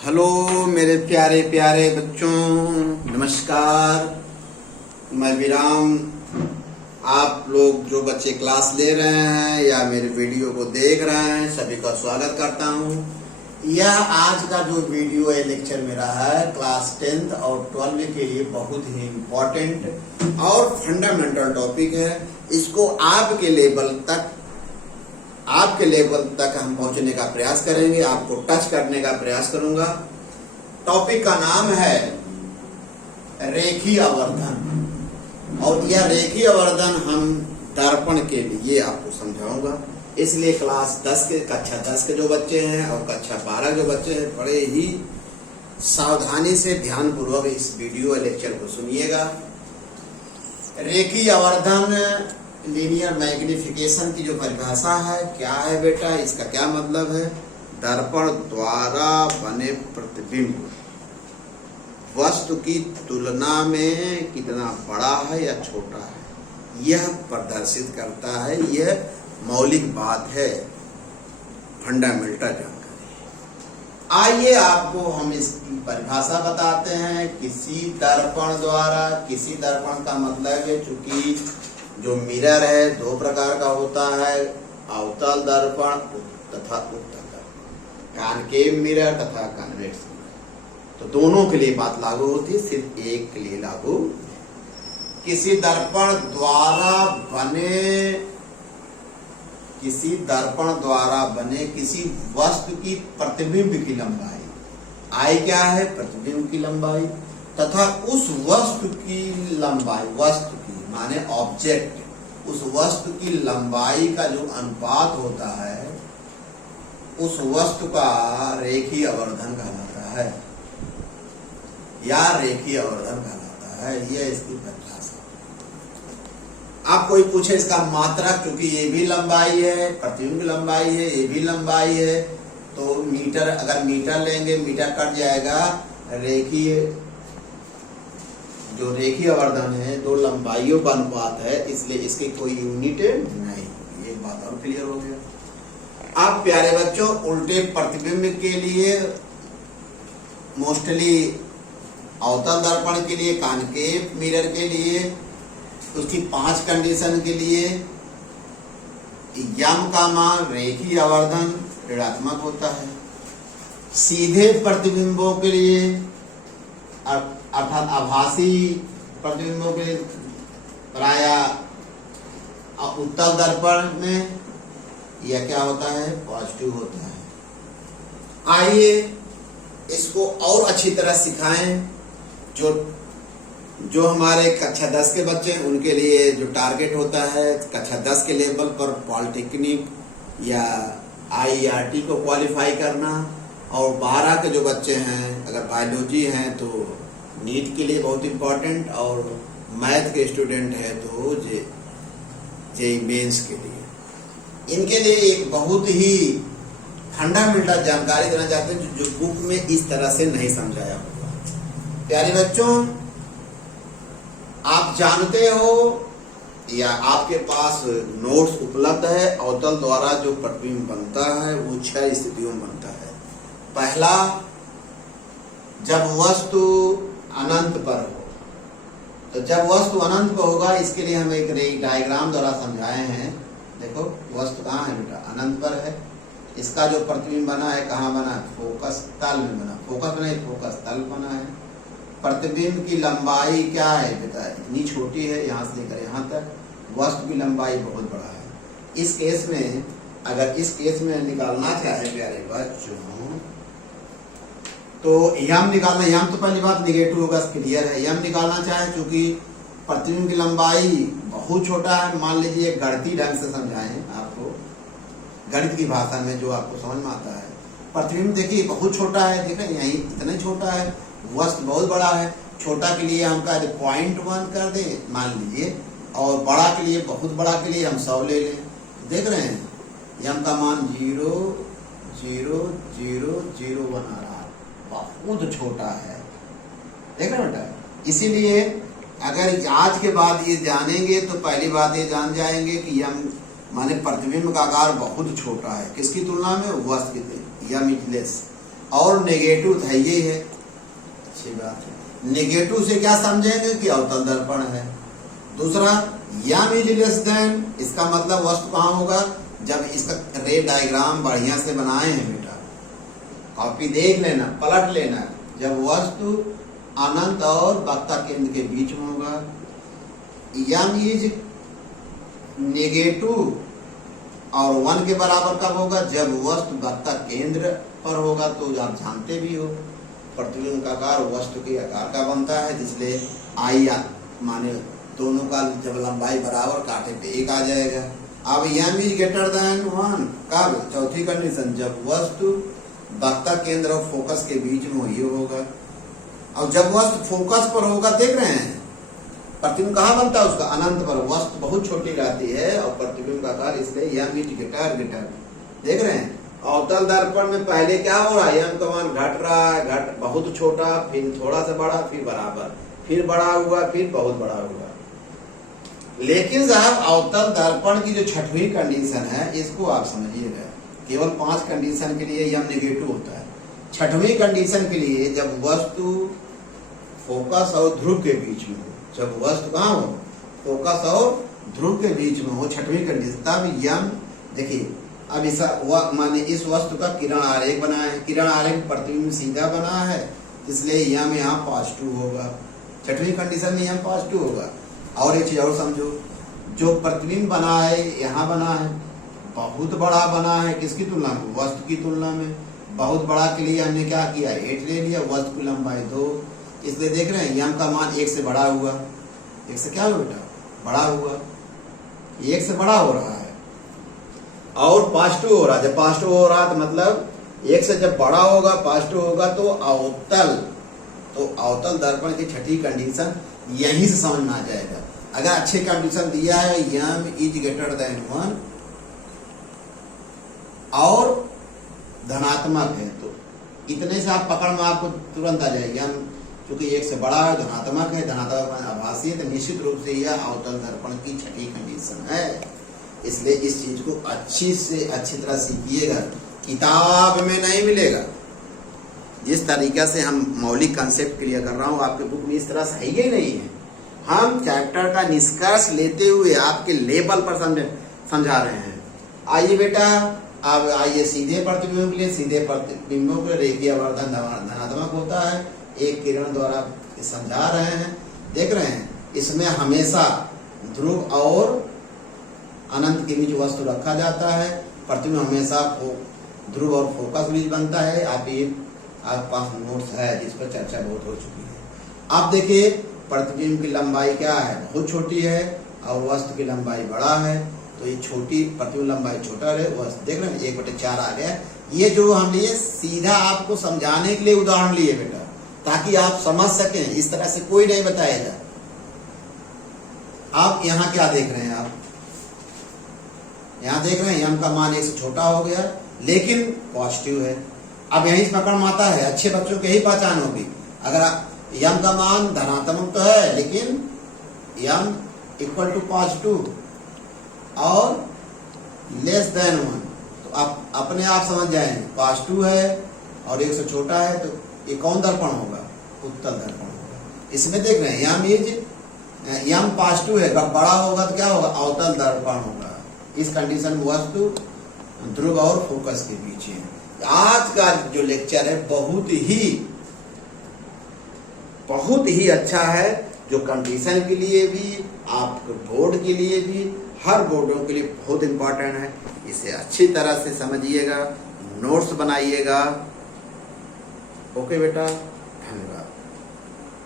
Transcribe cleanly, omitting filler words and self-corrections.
Hello मेरे प्यारे प्यारे बच्चों, नमस्कार। मैं विराम। आप लोग जो बच्चे क्लास ले रहे हैं या मेरे वीडियो को देख रहे हैं, सभी का स्वागत करता हूं। यह आज का जो वीडियो है, लेक्चर मेरा है, क्लास 10th और 12वीं के लिए बहुत ही इम्पोर्टेंट और फंडामेंटल टॉपिक है। इसको आपके लेवल तक हम पहुंचने का प्रयास करेंगे, आपको टच करने का प्रयास करूंगा। टॉपिक का नाम है रेखीय आवर्धन, और यह रेखीय आवर्धन हम दर्पण के लिए आपको समझाऊंगा। इसलिए कक्षा 10 के जो बच्चे हैं और कक्षा 12 जो बच्चे हैं, बड़े ही सावधानी से ध्यान पूर्वक इस वीडियो लेक्चर को सुनिएगा। रेखीय आवर्धन, लीनियर मैग्निफिकेशन की जो परिभाषा है, क्या है बेटा, इसका क्या मतलब है? दर्पण द्वारा बने प्रतिबिंब वस्तु की तुलना में कितना बड़ा है या छोटा है, यह प्रदर्शित करता है। यह मौलिक बात है, फंडामेंटल जानकारी। आइए आपको हम इसकी परिभाषा बताते हैं। किसी दर्पण का मतलब है, चूंकि जो मिरर है दो प्रकार का होता है, अवतल दर्पण तथा उत्तल दर्पण, कॉनकेव मिरर तथा कॉन्वेक्स मिरर। तो दोनों के लिए बात लागू होती है, सिर्फ एक के लिए लागू। किसी दर्पण द्वारा बने किसी वस्तु की प्रतिबिंब की लंबाई, आई क्या है? प्रतिबिंब की लंबाई, तथा उस वस्तु की लंबाई, वस्तु की माने ऑब्जेक्ट, उस वस्तु की लंबाई का जो अनुपात होता है, उस वस्तु का रेखीय आवर्धन कहलाता है, या रेखीय आवर्धन कहलाता है। यह इसकी परिभाषा। आप कोई पूछे इसका मात्रक, क्योंकि ये भी लंबाई है, प्रतिबिंब लंबाई है, ये भी लंबाई है, तो मीटर, अगर मीटर लेंगे मीटर कट जाएगा। जो रेखीय आवर्धन है दो लंबाइयों का अनुपात है, इसलिए इसकी कोई यूनिट नहीं। ये बात और क्लियर हो गया। आप प्यारे बच्चों, उल्टे प्रतिबिंब के लिए, मोस्टली अवतल दर्पण के लिए, कॉनकेव मिरर के लिए, उसकी 5 कंडीशन के लिए यम का मान रेखीय आवर्धन ऋणात्मक होता है। सीधे प्रतिबिंबों के लिए अर्थात आभासी प्रतिबिंबों के लिए प्रायः उत्तल दर्पण में यह क्या होता है? पॉजिटिव होता है। आइए इसको और अच्छी तरह सिखाएं। जो हमारे कक्षा 10 के बच्चे हैं, उनके लिए जो टारगेट होता है कक्षा 10 के लेवल पर पॉलिटेक्निक या IIRT को क्वालिफाई करना, और 12 के जो बच्चे हैं, अगर बायोलॉजी हैं तो नीट के लिए बहुत इम्पोर्टेंट, और मैथ के स्टूडेंट है तो जेईई मेंस के लिए। इनके लिए एक बहुत ही फंडामेंटल जानकारी देना चाहते हैं, जो बुक में इस तरह से नहीं समझाया होगा। प्यारे बच्चों, आप जानते हो या आपके पास नोट्स उपलब्ध है, अवतल द्वारा जो प्रतिबिंब बनता है वो 6 स्थितियों में बनता है। पहला, जब वस्तु अनंत पर हो। तो जब वस्तु अनंत पर होगा, इसके लिए हम एक डायग्राम द्वारा समझाए हैं। देखो वस्तु कहाँ है बेटा? अनंत पर है। इसका जो प्रतिबिंब बना है, कहाँ बना है? फोकस तल में बना। फोकस नहीं, फोकस तल बना है। प्रतिबिंब की लंबाई क्या है बेटा? इतनी छोटी है, यहाँ से लेकर यहाँ तक। वस्तु की लंबाई बहुत बड़ा है। इस केस में, अगर इस केस में निकालना चाहे प्यारे बच्चों, तो यम निकालना, यम तो पहली बात निगेटिव होगा, क्लियर है। यम निकालना चाहे, क्योंकि प्रतिबिंब की लंबाई बहुत छोटा है। मान लीजिए गणितीय ढंग से समझाएं आपको, गणित की भाषा में जो आपको समझ में आता है। प्रतिबिंब देखिए बहुत छोटा है, देख रहे हैं यही इतना छोटा है। वस्तु बहुत बड़ा है। छोटा के लिए हम कह दे 0.1 कर दें मान लीजिए, और बड़ा के लिए, बहुत बड़ा के लिए हम 100 ले लें। देख रहे हैं यम का मान 0.0001 आ रहा है, बहुत छोटा है। देख रहे बेटा, इसीलिए अगर आज के बाद ये जानेंगे तो पहली बात ये जान जाएंगे कि यम माने प्रतिबिंब का आकार बहुत छोटा है। किसकी तुलना में? वस्तु की। यम इज लेस। और नेगेटिव है ये है, अच्छी बात है। नेगेटिव से क्या समझेंगे कि अवतल दर्पण है। दूसरा, यम इज लेस देन, इसका मतलब वस्तु कहाँ होगा, जब इसका रे डायग्राम बढ़िया से बनाए हैं बेटा, कॉपी देख लेना, पलट लेना, जब वस्तु अनंत और वक्ता केंद्र के बीच में होगा। यम इज नेगेटिव और 1 के बराबर कब होगा, जब वस्तु वक्ता केंद्र पर होगा। तो आप जानते भी हो प्रतिबिंब का आकार वस्तु के आकार का बनता है, इसलिए आई माने दोनों का जब लंबाई बराबर काटे पे 1 आ जाएगा। अब यम इज ग्रेटर देन 1 कब, चौथी कंडीशन, जब वस्तु वक्ता केंद्र और फोकस के बीच में ये होगा। और जब वस्तु फोकस पर होगा, देख रहे हैं प्रतिबिंब कहाँ बनता है उसका, अनंत पर। वस्तु बहुत छोटी रहती है और प्रतिबिंब का आकार, इसलिए यम इज ग्रेटर, देख रहे हैं। अवतल दर्पण में पहले क्या हो रहा है, यम का मान घट रहा है, घट बहुत छोटा, फिर थोड़ा सा बड़ा, फिर बराबर, फिर बड़ा हुआ, फिर बहुत बड़ा हुआ। लेकिन साहब अवतल दर्पण की जो छठवीं कंडीशन है, इसको आप समझिएगा, केवल 5 कंडीशन के लिए यम नेगेटिव होता है। छठवीं कंडीशन के लिए जब वस्तु फोकस और ध्रुव के बीच में हो, जब वस्तु कहाँ हो, फोकस और ध्रुव के बीच में हो, छठवीं कंडीशन, तब यम, देखिए अब इस माने इस वस्तु का किरण आरेख बना है, किरण आरेख प्रतिबिंब सीधा बना है, इसलिए यम यहाँ पॉजिटिव होगा। छठवीं कंडीशन में यम पॉजिटिव होगा। और एक चीज और समझो, जो प्रतिबिंब बना है यहाँ बना है, बहुत बड़ा बना है, किसकी तुलना में, वस्तु की तुलना में। बहुत बड़ा के लिए हमने क्या किया, 8 ले लिया, वस्तु की लंबाई 2, इसलिए देख रहे हैं यम का मान 1 से बड़ा हुआ। 1 से क्या हुआ बेटा, बड़ा हुआ, 1 से बड़ा हो रहा है और पॉजिटिव हो रहा है। जब पॉजिटिव हो रहा है तो मतलब 1 से जब बड़ा होगा, पॉजिटिव होगा, तो अवतल दर्पण की छठी कंडीशन यहीं से समझ में आ जाएगा। अगर अच्छे कंडीशन दिया है यम इज ग्रेटर देन 1 और धनात्मक है, तो इतने से आप पकड़ में आपको तुरंत आ जाएगा। यम क्योंकि 1 से बड़ा है, धनात्मक है, धनात्मक आभासी है, तो निश्चित रूप से यह अवतल दर्पण की छठी कंडीशन है। इसलिए इस चीज को अच्छी से अच्छी तरह सीखिएगा, किताब में नहीं मिलेगा। जिस तरीका से हम मौलिक कंसेप्ट क्लियर कर रहा हूँ आपके बुक में, इस तरह से है ही नहीं है। हम चैप्टर का निष्कर्ष लेते हुए आपके लेवल पर समझा रहे हैं। आइए बेटा, अब आइए सीधे प्रतिबिंब के लिए। सीधे प्रतिबिंबों के रेखीय आवर्धन धनात्मक होता है, एक किरण द्वारा समझा रहे हैं, देख रहे हैं। इसमें हमेशा ध्रुव और अनंत के बीच वस्तु रखा जाता है। प्रतिबिंब हमेशा ध्रुव और फोकस बीच बनता है। आपके पास नोट्स है जिस पर चर्चा बहुत हो चुकी है। आप देखिए प्रतिबिंब की लंबाई क्या है, बहुत छोटी है, और वस्तु की लंबाई बड़ा है, तो ये छोटी प्रतिबिंब लंबाई छोटा है, वस्तु देख रहे हैं 1/4 आ गया। ये जो हम लिए सीधा आपको समझाने के लिए उदाहरण लिए बेटा, ताकि आप समझ सकें, इस तरह से कोई नहीं बताएगा। आप यहाँ क्या देख रहे हैं, आप यहाँ देख रहे हैं यम का मान 1 से छोटा हो गया, लेकिन पॉजिटिव है। अब यहीं से पकड़ में आता है, अच्छे बच्चों की यही पहचान होगी। अगर यम का मान धनात्मक तो है, लेकिन यम इक्वल टू पॉजिटिव और लेस देन 1, तो आप अपने आप समझ जाएंगे पॉजिटिव है और 1 से छोटा है, तो ये कौन दर्पण होगा, उत्तल दर्पण होगा। इसमें देख रहे हैं यम पॉजिटिव है, बड़ा होगा तो क्या होगा, अवतल दर्पण होगा। इस कंडीशन में वस्तु ध्रुव और फोकस के बीच है। आज का जो लेक्चर है बहुत ही अच्छा है, जो कंडीशन के लिए भी, आपके बोर्ड के लिए भी, हर बोर्डों के लिए बहुत इंपॉर्टेंट है। इसे अच्छी तरह से समझिएगा, नोट्स बनाइएगा। ओके बेटा, धन्यवाद।